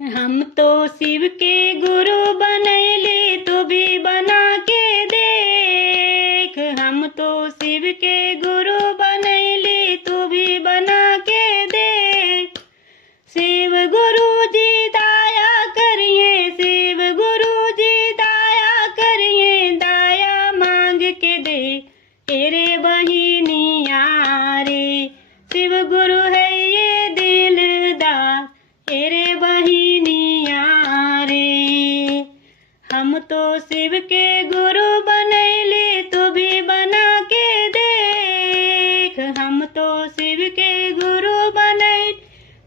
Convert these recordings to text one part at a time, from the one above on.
हम तो शिव के गुरु बनैली तू भी बना के देख। हम तो शिव के गुरु बनैली तू भी बना के देख। शिव गुरु जी दया करिए, शिव गुरु जी दया करिए, दया मांग के दे तेरे बहिनिया रे। शिव गुरु है ये दिलदार तेरे बहिनिया रे। हम तो शिव के गुरु बनैली तू भी बना के देख। हम तो शिव के गुरु बनैली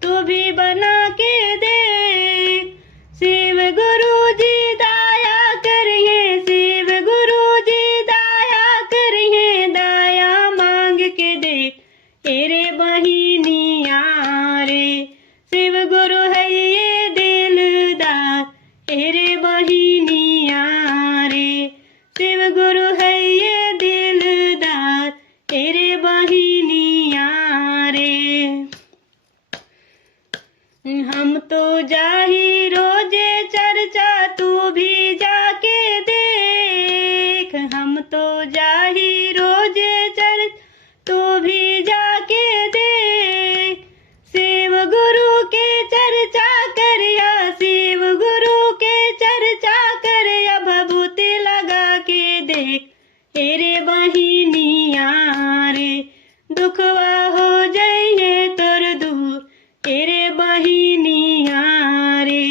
तू भी बना के देख। शिव गुरु जी दया करिए, शिव गुरु जी दया करिए, दया मांग के दे तेरे बहिनिया रे। शिव गुरु है ये दिलदार तेरे बहिनिया रे। शिव गुरु है ये दिलदार तेरे बहिनिया रे। हम तो जाही रोजे चर्चा तू भी जाके देख। हम तो जाही रोजे चर्चा तू भी जाके देख। शिव गुरु के चर्चा करिया, शिव गुरु के चर्चा करिया, भभूति लगा के देख तेरे बहिनिया रे। दुखवा हो जाइए तोर दूर तेरे बहिनिया रे।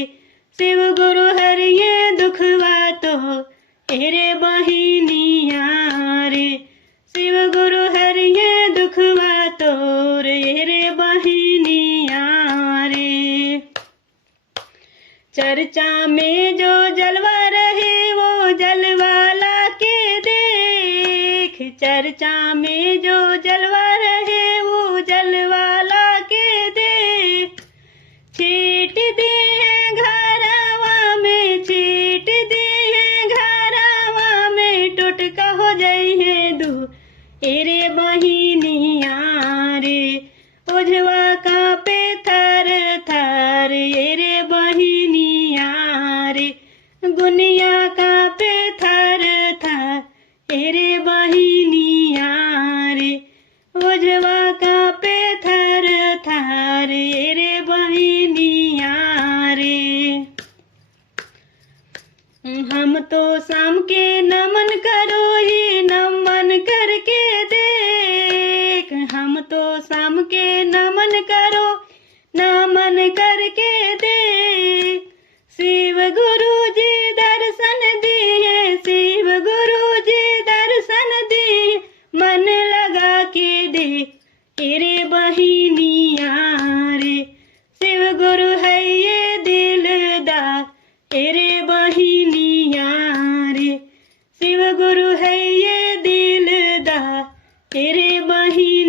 शिव गुरु हरिये दुखवा तो तेरे बहिनिया रे। शिव गुरु हरिये दुखवा तो रे बहिनिया रे। चर्चा में जो जलवा रहे वो जलवा ला के देख। चर्चा में जो